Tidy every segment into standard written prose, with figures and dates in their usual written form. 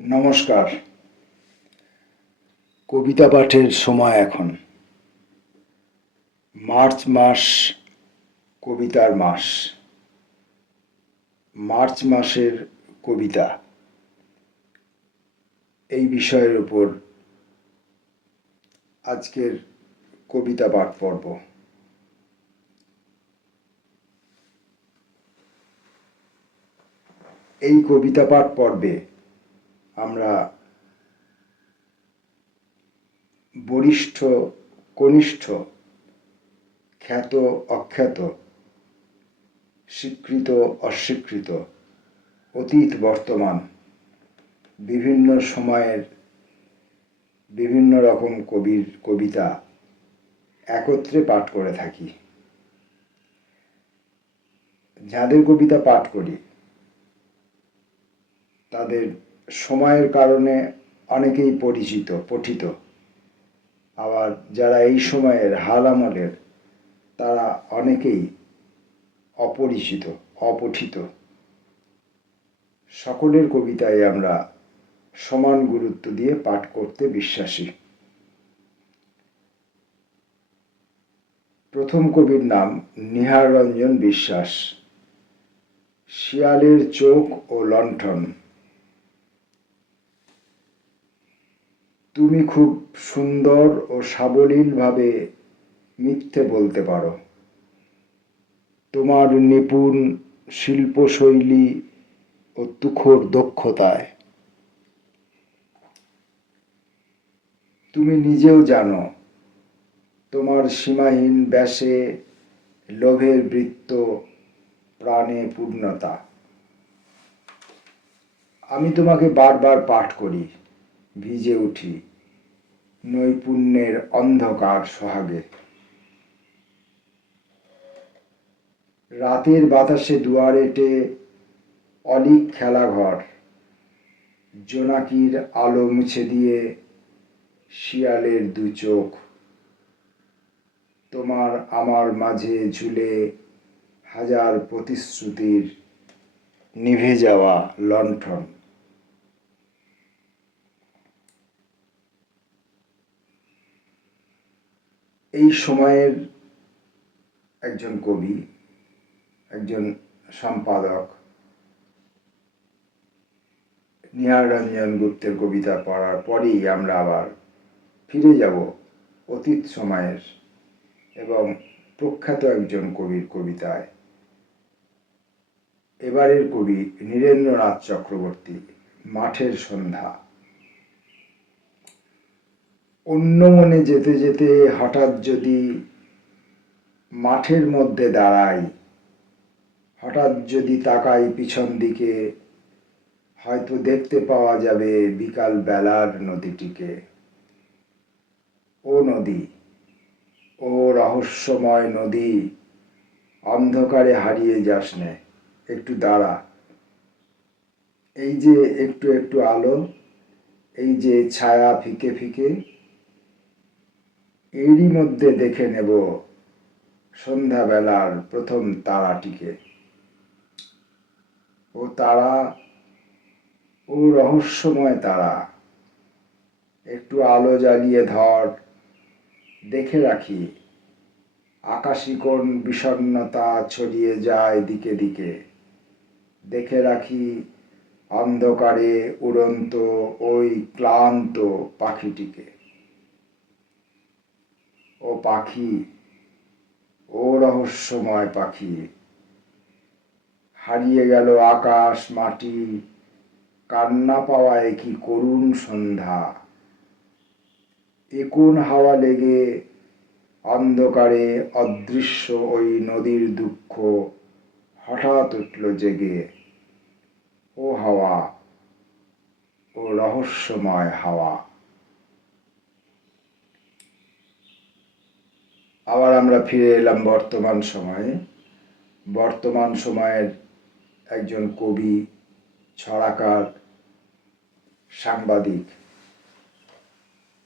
নমস্কার। কবিতা পাঠের সময় এখন। মার্চ মাস কবিতার মাস। মার্চ মাসের কবিতা, এই বিষয়ের উপর আজকের কবিতা পাঠ পর্ব। এই কবিতা পাঠ পর্বে আমরা বরিষ্ঠ কনিষ্ঠ, খ্যাত অখ্যাত, স্বীকৃত অস্বীকৃত, অতীত বর্তমান, বিভিন্ন সময়ের বিভিন্ন রকম কবির কবিতা একত্রে পাঠ করে থাকি। যাদের কবিতা পাঠ করি তাদের সময়ের কারণে অনেকেই পরিচিত পঠিত, আবার যারা এই সময়ের হাল আমলের তারা অনেকেই অপরিচিত অপঠিত। সকলের কবিতায় আমরা সমান গুরুত্ব দিয়ে পাঠ করতে বিশ্বাসী। প্রথম কবির নাম নীহার রঞ্জন বিশ্বাস। শিয়ালের চোখ ও লণ্ঠন। তুমি খুব সুন্দর ও সাবলীলভাবে মিথ্যে বলতে পারো। তোমার নিপুণ শিল্পশৈলী ও তুখোর দক্ষতায় তুমি নিজেও জানো তোমার সীমাহীন ব্যাসে লোভের বৃত্ত, প্রাণে পূর্ণতা। আমি তোমাকে বারবার পাঠ করি, ভিজে উঠি নৈপুণ্যের অন্ধকার সোহাগে। রাতের বাতাসে দুয়ারেটে অলিক খেলাঘর, জোনাকির আলো মুছে দিয়ে শিয়ালের দু চোখ। তোমার আমার মাঝে ঝুলে হাজার প্রতিশ্রুতির নিভে যাওয়া লণ্ঠন। এই সময়ের একজন কবি, একজন সম্পাদক নীহার রঞ্জন গুপ্তের কবিতা পড়ার পরেই আমরা আবার ফিরে যাব অতীত সময়ের এবং প্রখ্যাত একজন কবির কবিতায়। এবারের কবি নীরেন্দ্রনাথ চক্রবর্তী, মাঠের সন্ধ্যা। অন্য মনে যেতে যেতে হঠাৎ যদি মাঠের মধ্যে দাঁড়াই, হঠাৎ যদি তাকাই পিছন দিকে, হয়তো দেখতে পাওয়া যাবে বিকাল বেলার নদীটিকে। ও নদী, ও রহস্যময় নদী, অন্ধকারে হারিয়ে যাস নে, একটু দাঁড়া। এই যে একটু একটু আলো, এই যে ছায়া ফিকে ফিকে, এরই মধ্যে দেখে নেব সন্ধ্যাবেলার প্রথম তারাটিকে। ও তারা, ও রহস্যময় তারা, একটু আলো জ্বালিয়ে ধর, দেখে রাখি আকাশী কোন বিষণ্ণতা ছড়িয়ে যায় দিকে দিকে। দেখে রাখি অন্ধকারে উড়ন্ত ওই ক্লান্ত পাখিটিকে। ও পাখি, ও রহস্যময় পাখি, হারিয়ে গেল আকাশ মাটি, কান্না পাওয়ায় কি করুণ সন্ধ্যা। এ কোন হাওয়া লেগে অন্ধকারে অদৃশ্য ওই নদীর দুঃখ হঠাৎ উঠল জেগে। ও হাওয়া, ও রহস্যময় হাওয়া। আবার আমরা ফিরে এলাম বর্তমান সময়ে। বর্তমান সময়ের একজন কবি, ছড়াকার, সাংবাদিক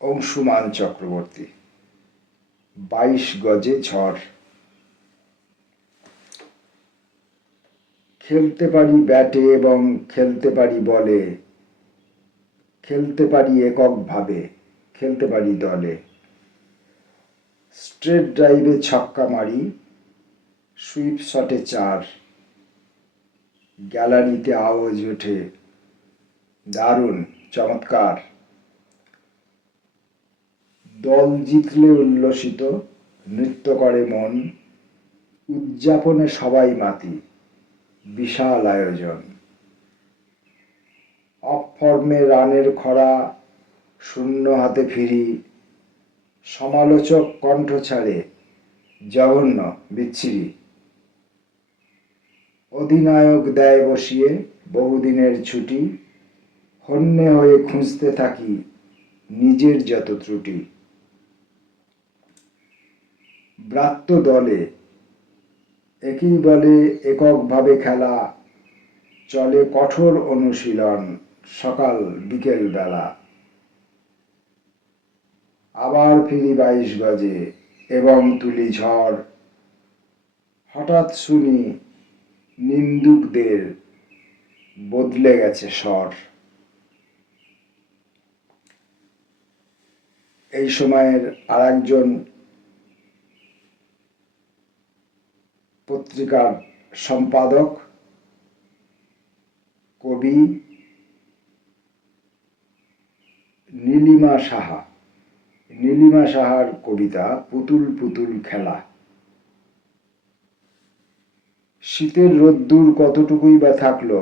অংশুমান চক্রবর্তী। 22 গজে ঝড়। খেলতে পারি ব্যাটে এবং খেলতে পারি বলে, খেলতে পারি এককভাবে, খেলতে পারি দলে। স্ট্রেট ড্রাইভে ছক্কা মারি, সুইপ শটে 4। গ্যালারিতে আওয়াজ ওঠে, দারুণ, চমৎকার। দল জিতলে উল্লসিত, নৃত্য করে মন, উদযাপনে সবাই মাতি, বিশাল আয়োজন। অফ ফর্মে রানের খরা, শূন্য হাতে ফিরি, সমালোচক কণ্ঠ ছাড়ে, জঘন্য, বিচ্ছিরি। অধিনায়ক দেয় বসিয়ে বহুদিনের ছুটি, হন্যে হয়ে খুঁজতে থাকি নিজের যত ত্রুটি। ব্রাত্য দলে একই বলে এককভাবে খেলা, চলে কঠোর অনুশীলন সকাল বিকেল বেলা। আবার ফিরি 22 গজে এবং তুলি ঝড়, হঠাৎ শুনি নিন্দুকদের বদলে গেছে স্বর। এই সময়ের আর একজন পত্রিকার সম্পাদক, কবি নীলিমা সাহা। নীলিমা সাহার কবিতা পুতুল পুতুল খেলা। শীতের রোদ্দুর কতটুকুই বা থাকলো,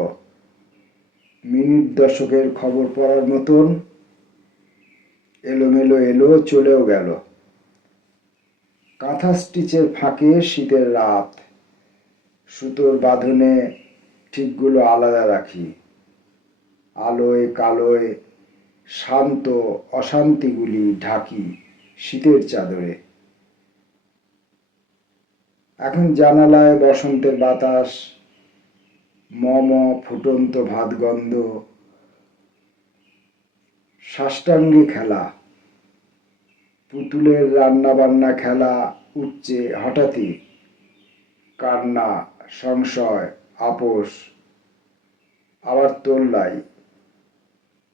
মিনিট দশকের খবর পড়ার মতন, এলোমেলো এলো চলেও গেল। কাঁথা স্টিচের ফাঁকে শীতের রাত, সুতোর বাঁধনে ঠিকগুলো আলাদা রাখি। আলোয় কালোয় শান্ত অশান্তিগুলি ঢাকি শীতের চাদরে। এখন জানালায় বসন্তের বাতাস, মম ফুটন্ত ভাত গন্ধ, সাষ্টাঙ্গে খেলা, পুতুলের রান্না বান্না খেলা উঠছে হঠাৎই, কান্না, সংশয়, আপোষ, আবার তোল্লাই,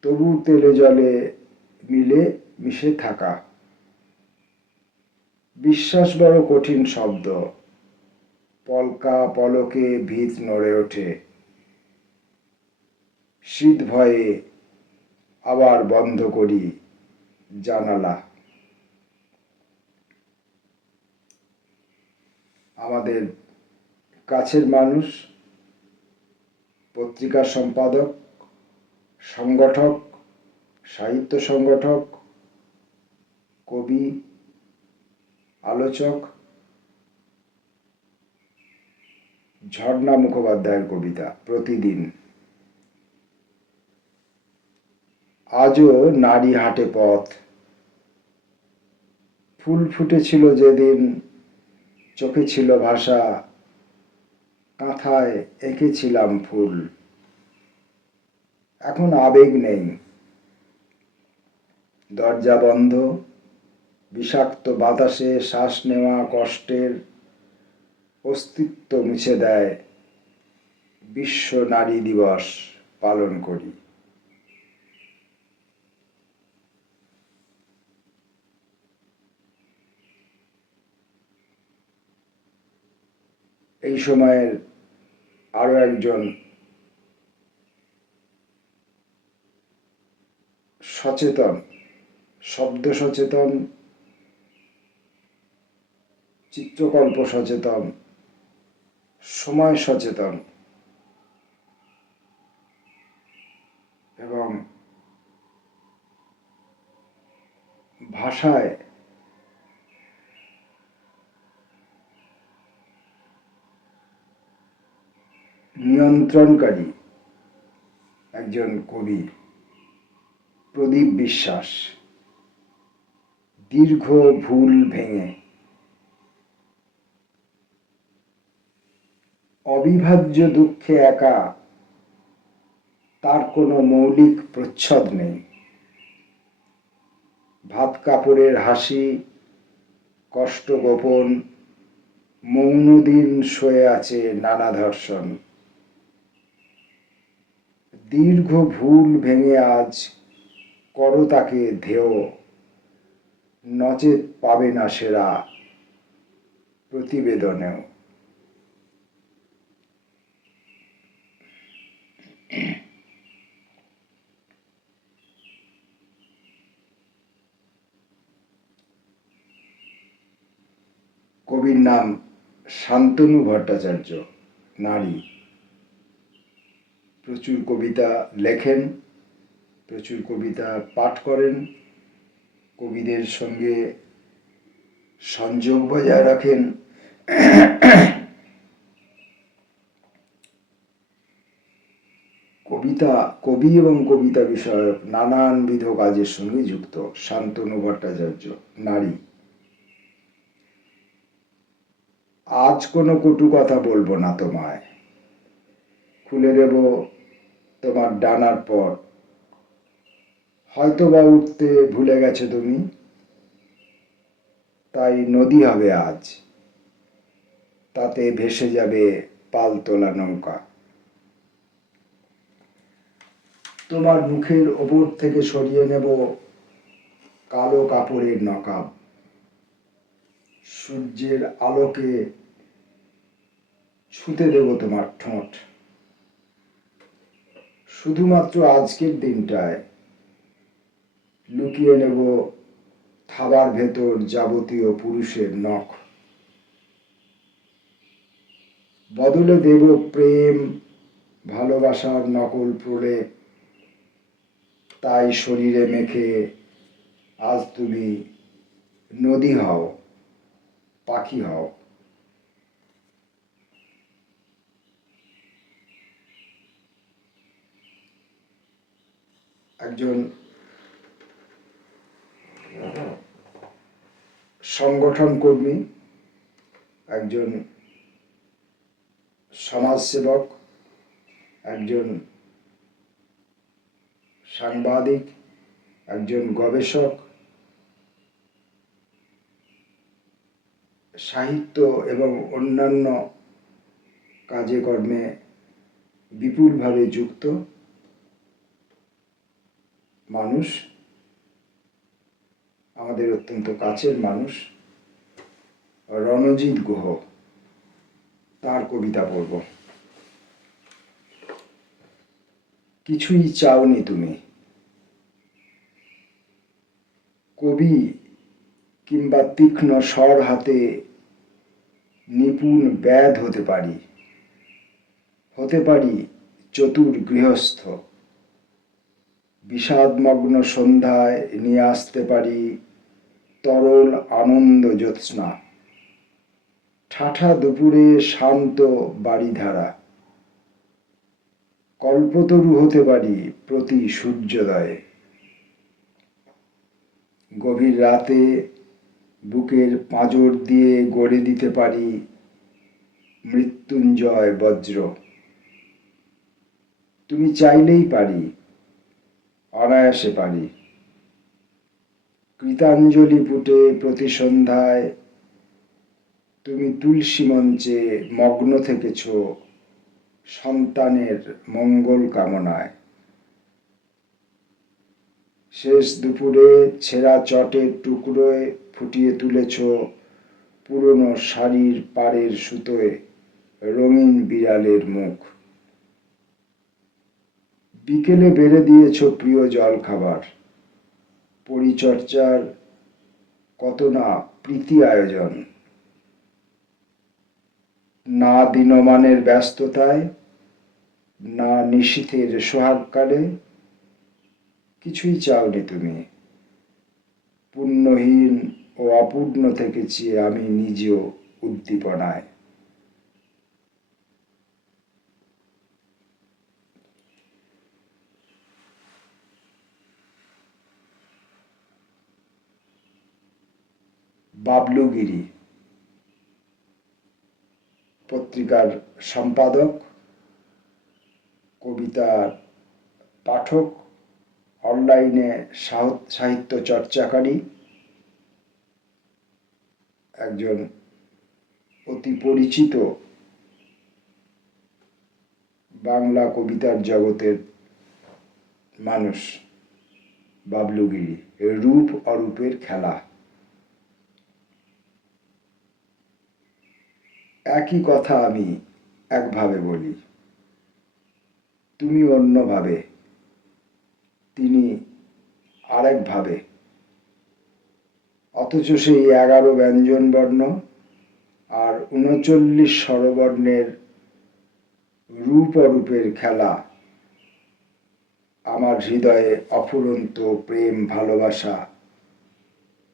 তবু তেলে জলে মিলে মিশে থাকা। বিশ্বাস বড় কঠিন শব্দ, পলকা পলকে ভিত নড়ে ওঠে। শীত ভয়ে আবার বন্ধ করি জানালা। আমাদের কাছের মানুষ, পত্রিকার সম্পাদক, সংগঠক, সাহিত্য সংগঠক, কবি, আলোচক ঝর্ণা মুখোপাধ্যায়ের কবিতা প্রতিদিন। আজও নারী হাঁটে পথ, ফুল ফুটেছিল যেদিন, চোখে ছিল ভাষা, কাঁথায় এঁকেছিলাম ফুল। এখন আবেগ নেই, দরজা বন্ধ, বিষাক্ত বাতাসে শ্বাস নেওয়া কষ্টের, অস্তিত্ব মুছে দেয়। বিশ্ব নারী দিবস পালন করি। এই সময়ের আরো একজন সচেতন, শব্দ সচেতন, চিত্রকল্প সচেতন, সময় সচেতন এবং ভাষায় নিয়ন্ত্রণকারী একজন কবি, প্রদীপ বিশ্বাস। দীর্ঘ ভুল ভেঙে। অবিভাজ্য দুঃখে একা, তার কোনো মৌলিক প্রচ্ছদ নেই। ভাত কাপড়ের হাসি, কষ্ট গোপন, মৌন দিন সয়ে আছে নানা ধর্ষণ। দীর্ঘ ভুল ভেঙে আজ করো তাকে ধেয়, নচেৎ পাবে না সেরা প্রতিবেদনেও। কবির নাম শান্তনু ভট্টাচার্য, নারী। প্রচুর কবিতা লেখেন, প্রচুর কবিতা পাঠ করেন, কবিদের সঙ্গে সংযোগ বজায় রাখেন। কবি এবং কবিতা বিষয়ক নানানবিধ কাজের সঙ্গে যুক্ত শান্তনু ভট্টাচার্য, নারী। আজ কোনো কটু কথা বলবো না তোমায়, খুলে দেব তোমার ডানার পর। হয়তো বা উঠতে ভুলে গেছো তুমি, তাই নদী হবে আজ, তাতে ভেসে যাবে পালতোলা নৌকা। তোমার মুখের ওপর থেকে সরিয়ে নেব কালো কাপড়ের নকাব, সূর্যের আলোকে ছুঁতে দেব তোমার ঠোঁট। শুধুমাত্র আজকের দিনটায় লুকিয়ে নেব থাবার ভেতর যাবতীয় পুরুষের নখ। বদলে দেব প্রেম ভালোবাসার নকল প্রলেপ, তাই শরীরে মেখে আজ তুমি নদী হও, পাখি হও। একজন সংগঠন কর্মী, একজন সমাজসেবক, একজন সাংবাদিক, একজন গবেষক, সাহিত্য এবং অন্যান্য কাজে কর্মে বিপুলভাবে যুক্ত মানুষ, আমাদের অত্যন্ত কাছের মানুষ, রণজিৎ গুহ। তার কবিতা পড়ব। কিছুই চাওনি তুমি। কবি কিংবা তীক্ষ্ণ স্বর হাতে নিপুণ ব্যাধ হতে পারি, হতে পারি চতুর গৃহস্থ। বিষাদমগ্ন সন্ধ্যায় নিয়ে আসতে পারি তরল আনন্দ জ্যোৎস্না। ঠাঠা দুপুরে শান্ত বাড়িধারা। কল্পতরু হতে পারি প্রতি সূর্যোদয়ে। গভীর রাতে বুকের পাঁজর দিয়ে গড়ে দিতে পারি মৃত্যুঞ্জয় বজ্র। তুমি চাইলেই পারি, অনায়াসে পারি। কৃতাঞ্জলি পুটে প্রতি সন্ধ্যায় তুমি তুলসী মঞ্চে মগ্ন থেকেছ সন্তানের মঙ্গল কামনায়। শেষ দুপুরে ছেঁড়া চটের টুকরোয় ফুটিয়ে তুলেছ পুরনো শাড়ির পাড়ের সুতোয় রঙিন বিড়ালের মুখ। বিকেলে বেড়ে দিয়েছ প্রিয় জল খাবার। পরিচর্যার কত না প্রীতি আয়োজন। না দিনমানের ব্যস্ততায়, না নিশীথের সোহাগকালে কিছুই চাওনি তুমি। পুণ্যহীন ও অপূর্ণ থেকেছি আমি নিজেও উদ্দীপনায়। বাবলু গিরি, পত্রিকার সম্পাদক, কবিতার পাঠক, অনলাইনে সাহিত্য চর্চাকারী, একজন অতি পরিচিত বাংলা কবিতার জগতের মানুষ। বাবলুগিরি, রূপ অরূপের খেলা। একই কথা আমি একভাবে বলি, তুমি অন্যভাবে, তিনি আরেকভাবে, অথচ সেই 11 ব্যঞ্জন বর্ণ আর 39 স্বরবর্ণের রূপ অরূপের খেলা আমার হৃদয়ে অফুরন্ত প্রেম ভালোবাসা,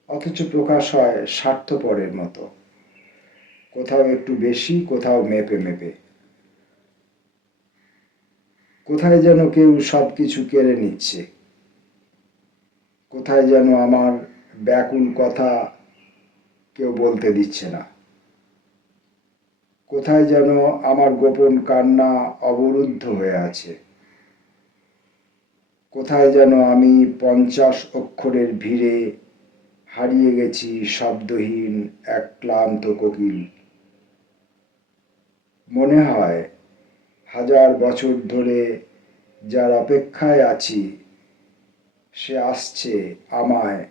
অথচ প্রকাশ হয় স্বার্থপরের মতো, কোথাও একটু বেশি, কোথাও মেপে মেপে। কোথায় যেন কেউ সব কিছু কেড়ে নিচ্ছে, কোথায় যেন আমার ব্যাকুল কথা কেউ বলতে দিচ্ছে না, কোথায় যেন আমার গোপন কান্না অবরুদ্ধ হয়ে আছে, কোথায় যেন আমি 50 অক্ষরের ভিড়ে হারিয়ে গেছি শব্দহীন এক ক্লান্ত কোকিল। মনে হয় 1000 বছর ধরে যার অপেক্ষায় আছি সে আসছে আমায়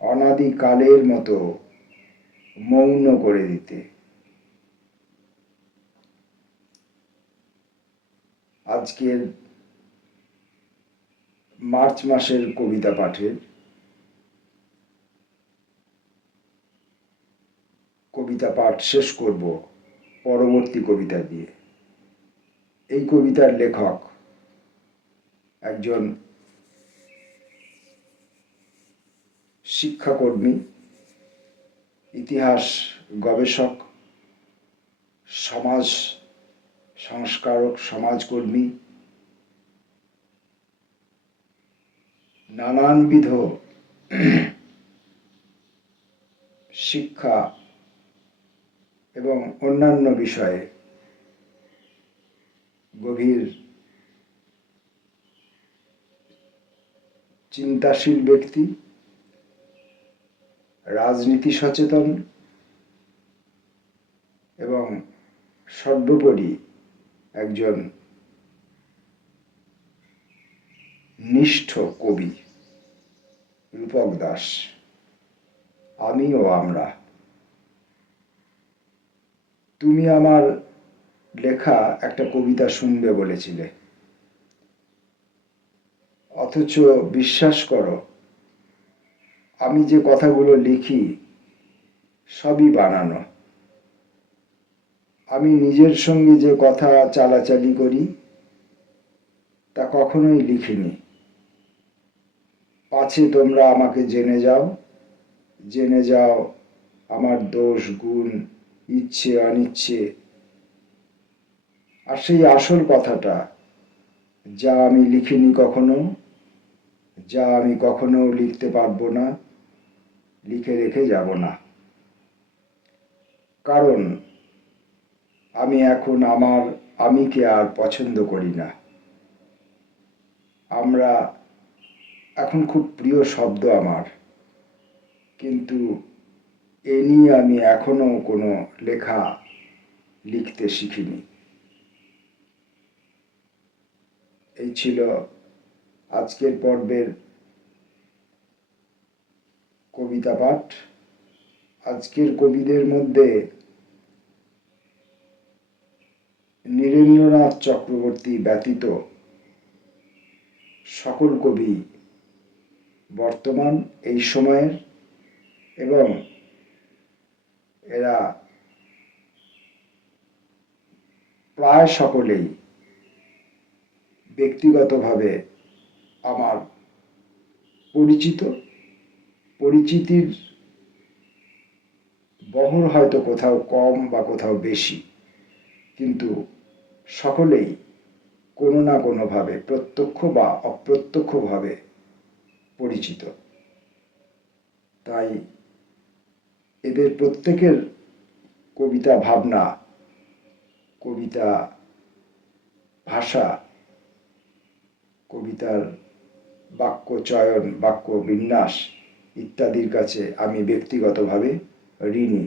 অনাদিকালের মতো মৌন করে দিতে। আজকের মার্চ মাসের কবিতা পাঠের কবিতা পাঠ শেষ করব পরবর্তী কবিতা দিয়ে। এই কবিতার লেখক একজন শিক্ষাকর্মী, ইতিহাস গবেষক, সমাজ সংস্কারক, সমাজকর্মী, নানানবিধ শিক্ষা এবং অন্যান্য বিষয়ে গভীর চিন্তাশীল ব্যক্তি, রাজনীতি সচেতন এবং সর্বোপরি একজন নিষ্ঠ কবি রূপক দাস। আমি ও আমরা। তুমি আমার লেখা একটা কবিতা শুনবে বলেছিলে, অথচ বিশ্বাস করো আমি যে কথাগুলো লিখি সবই বানানো। আমি নিজের সঙ্গে যে কথা চালাচালি করি তা কখনোই লিখিনি। পাছে তোমরা আমাকে জেনে যাও আমার দোষ গুণ, ইচ্ছে অনিচ্ছে, আর সেই আসল কথাটা যা আমি লিখিনি কখনো, যা আমি কখনো লিখতে পারবো না, লিখে রেখে যাব না। কারণ আমি এখন আমার আমিকে আর পছন্দ করি না। আমরা এখন খুব প্রিয় শব্দ আমার, কিন্তু এ নিয়ে আমি এখনো কোনো লেখা লিখতে শিখিনি। এই ছিল আজকের পর্বের কবিতা পাঠ। আজকের কবিদের মধ্যে নীরেন্দ্রনাথ চক্রবর্তী ব্যতীত সকল কবি বর্তমান এই সময়ের, এবং এরা প্রায় সকলেই ব্যক্তিগতভাবে আমার পরিচিতির বহর হয়তো কোথাও কম বা কোথাও বেশি, কিন্তু সকলেই কোনো না কোনোভাবে প্রত্যক্ষ বা অপ্রত্যক্ষভাবে পরিচিত। তাই এদের প্রত্যেকের কবিতা ভাবনা, কবিতা ভাষা, কবিতার বাক্য চয়ন, বাক্য বিন্যাস ইত্যাদির কাছে আমি ব্যক্তিগতভাবে ঋণী।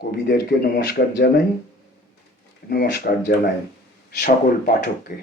কবিদেরকে নমস্কার জানাই সকল পাঠককে।